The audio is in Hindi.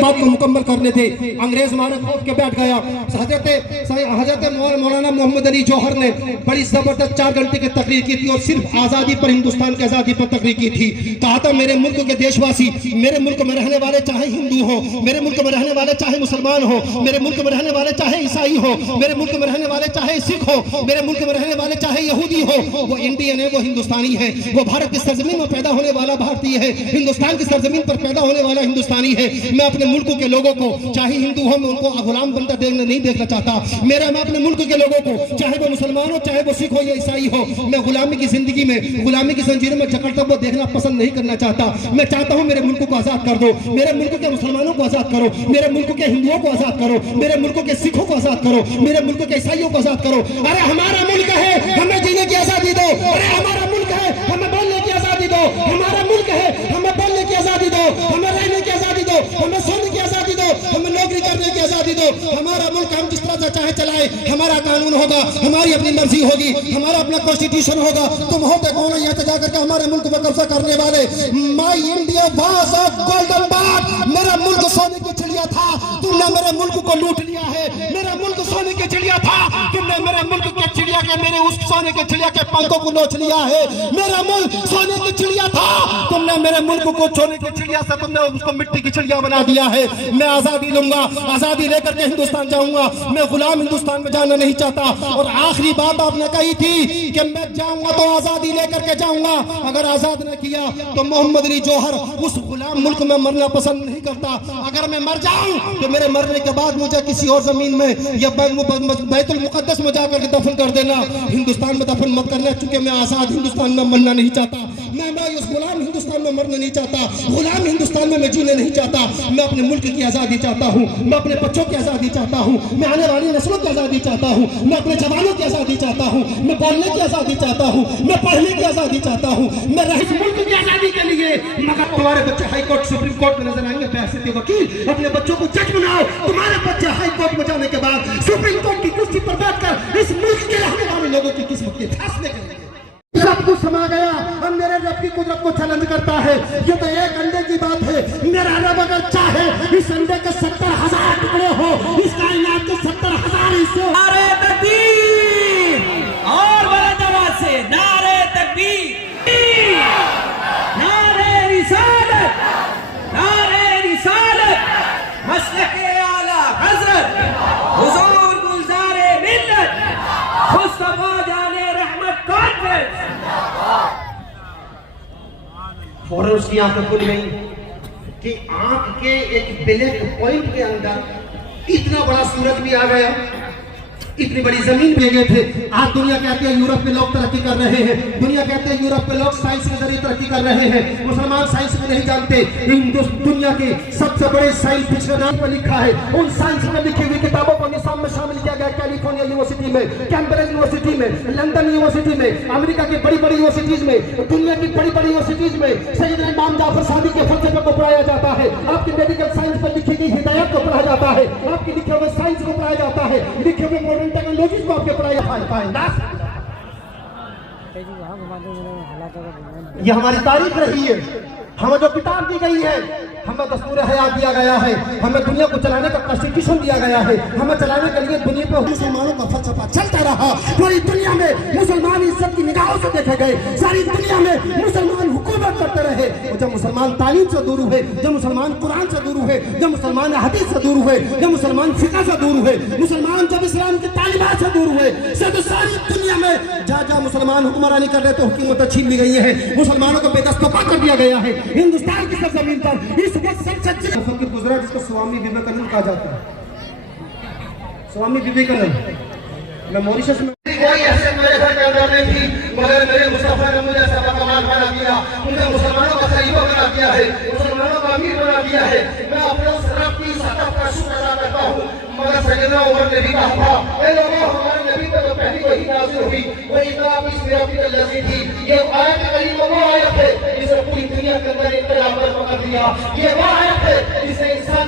बात को मुकम्मल करने थे। अंग्रेज मारे खौफ के बैठ गया। हजरत मौलाना मोहम्मद अली जौहर ने बड़ी जबरदस्त 4 घंटे की तकरीर की थी और सिर्फ आज़ादी पर, हिंदुस्तान की आज़ादी पर तकरीर की थी। कहा था मेरे मुल्क के देशवासी, मेरे मुल्क में रहने वाले चाहे हिंदू हो, मेरे मुल्क में रहने वाले चाहे मुसलमान हो, मेरे मुल्क में रहने वाले चाहे ईसाई हो, मेरे मुल्क में रहने वाले चाहे सिख हो, मेरे मुल्क में रहने वाले चाहे यहूदी हो, वो इंडियन है, वो हिंदुस्तानी है, वो भारत की सरजमीन में पैदा होने वाला भारतीय है, हिंदुस्तान की सरजमीन पर पैदा होने वाला हिंदुस्तानी है। मैं अपने मुल्क के लोगों को चाहे हिंदू हो, मैं उनको गुलाम बनता नहीं देखना चाहता। मैं अपने मुल्क के लोगों को चाहे वो मुसलमान हो, चाहे वो सिख हो या ईसाई हो, मैं गुलामी की जिंदगी में, गुलामी की जंजीरों में जकड़ता वो देखना पसंद नहीं करना चाहता। मैं चाहता हूं मेरे मुल्क को आजाद कर दो, मेरे मुल्क के मुसलमानों को आजाद करो, मेरे मुल्क के हिंदुओं को आजाद करो, मेरे मुल्क के सिखों को आजाद करो, मेरे मुल्क के ईसाइयों को आजाद करो। अरे हमारा मुल्क है, हमें जीने की आजादी दो। अरे हमारा मुल्क है, हमें बोलने की आजादी दो। हमारा मुल्क है, हमें बोलने की आजादी दो, हमें रहने की आजादी दो, हमें सोने की आजादी दो, हमें नौकरी करने की आजादी दो। हमारा मुल्क हम जिस तरह से चाहे चलाए, हमारा कानून होगा, हमारी अपनी मर्जी होगी, हमारा अपना कॉन्स्टिट्यूशन होगा। तुम होते कौन है एहतजाज करके हमारे मुल्क पर कब्जा करने वाले? My India was a golden bird, मेरा मुल्क सोने की चिड़िया था, तुमने मेरे मुल्क को लूट लिया है। मेरा मुल्क सोने की चिड़िया था, तुमने मेरे मुल्क के चिड़िया के, मेरे उस सोने के चिड़िया के पंखों को नोच लिया है। मेरा मुल्क सोने की चिड़िया था, तुमने मेरे मुल्क को सोने की चिड़िया से तुमने उसको मिट्टी की चिड़िया बना दिया है। मैं आजादी लूंगा, आजादी लेकर के हिंदुस्तान जाऊंगा, मैं गुलाम हिंदुस्तान में जाना नहीं चाहता। और आखिरी बात आपने कही थी कि मैं जाऊंगा तो आजादी लेकर के जाऊंगा, अगर आजाद न किया तो मोहम्मद अली जौहर उस गुलाम मुल्क में मरना पसंद नहीं करता। अगर मैं मर जाऊं तो मेरे मरने के बाद मुझे किसी और जमीन में या बैतुल मुकद्दस में जाकर के दफन कर देना, हिंदुस्तान में दफन मत करना, क्योंकि मैं आजाद हिंदुस्तान में मरना नहीं चाहता। मैं उस गुलाम हिंदुस्तान में मरना नहीं चाहता, गुलाम हिंदुस्तान में मैं जीने नहीं चाहता। मैं अपने मुल्क की आजादी चाहता हूँ, मैं अपने बच्चों की आजादी चाहता हूँ, मैं आने वाली नस्लों की आजादी चाहता हूँ, मैं अपने जवानों की आजादी चाहता हूँ, मैं बोलने की आजादी चाहता हूँ, मैं पढ़ने की आजादी चाहता हूँ, मैं रईस मुल्क की आजादी के लिए। मगर तुम्हारे बच्चे हाई कोर्ट सुप्रीम कोर्ट में नजर आएंगे पैसे के वकील, अपने बच्चों को जज बनाओ। तुम्हारे बच्चे हाई कोर्ट में जाने के बाद सुप्रीम कोर्ट की कुर्सी पर बैठकर इस मुल्क के रहने वाले लोगों की किस्मत के फैसले करेंगे। सब कुछ समा गया, अब मेरे रब की कुदरत को चैलेंज करता है। ये तो एक अंडे की बात है, मेरा रब अगर चाहे इस अंडे के 70,000 टुकड़े हो, इस कायनात के 70,000 हिस्से। नारे तकबीर, और बुलंद आवाज से नारे तकबीर, नारे रिसालत, नारे रिसालत, मसलके आला हजरत हुजूर गुलजारे मिल्लत मुस्तफा जाने रहमत कॉन्फ्रेंस। फौरन उसकी आंखें खुल गई कि आंख के एक ब्लैक पॉइंट के अंदर इतना बड़ा सूरज भी आ गया, इतनी बड़ी जमीन भी गए थे। आज दुनिया कहते हैं यूरोप में लोग तरक्की कर रहे हैं, दुनिया कहते हैं यूरोप में लोग साइंस के जरिए तरक्की कर रहे हैं। मुसलमान साइंस को नहीं जानते। दुनिया के सबसे बड़े साइंस डिक्शनरी में लिखा है, उन साइंस में लिखी हुई किताबों को निशान में शामिल किया गया। कैलिफोर्निया यूनिवर्सिटी में, कैम्ब्रिज यूनिवर्सिटी में, लंदन यूनिवर्सिटी में, अमेरिका की बड़ी बड़ी यूनिवर्सिटीज में, दुनिया की बड़ी बड़ी यूनिवर्सिटीज में सैयदना इमाम जाफर सादिक के फलसफे को पढ़ाया जाता है। आपकी मेडिकल साइंस पर लिखी गई हिदायत को पढ़ाया जाता है, आपकी लिखे हुए साइंस को पढ़ाया जाता है, लिखे हुए मॉडर्न टेक्नोलॉजीज को आपके पढ़ाया जाता है। ये हमारी तारीख रही है, हमें जो किताब दी गई है, हमें दस्तूर हयात दिया गया है, हमें दुनिया को चलाने का कॉन्स्टिट्यूशन दिया गया है, हमें चलाने के लिए दुनिया पे मुसलमानों का फलसफा चलता रहा। पूरी दुनिया में मुसलमान इज्जत की निगाहों से देखे गए, सारी दुनिया में मुसलमान हुकूमत करते रहे। और जब मुसलमान तालीम से दूर हुए, जब मुसलमान कुरान से दूर हुए, जब मुसलमान हदीस से दूर हुए, जब मुसलमान फिक़ह से दूर हुए, मुसलमान जब इस्लाम की तालीमात से दूर हुए, तो सारी दुनिया में जहाँ मुसलमान हुक्मरानी कर रहे तो हुकूमत छीन ली गई है, मुसलमानों को बेदस्तफा कर दिया गया है। हिंदुस्तान की सरजमीन पर इस वक्त सबसे फकीर गुजरा जिसको स्वामी विवेकानंद कहा जाता है। स्वामी विवेकानंद, मैं मॉरिशस में कोई ऐसे मेरे घर के अंदर नहीं थी, मगर मेरे मुस्तफा ने मुझे सबका कमाल बना दिया, उन्हें मुसलमानों का खलीफा बना दिया है, मुसलमानों का अमीर बना दिया है। मैं अपने उस रब की सत्ता का शुक्र अदा करता हूँ। मगर सैयदना उमर ने भी कहा था, ए लोगों, हमारे नबी पे तो पहली वही नाज़िल हुई, वही इतना इस मेराबी का लज़ी थी। ये आयत करीम वो आयत है जिसे पूरी दुनिया के अंदर इनकलाब बर्पा कर दिया। ये वो आयत है जिसे इंसान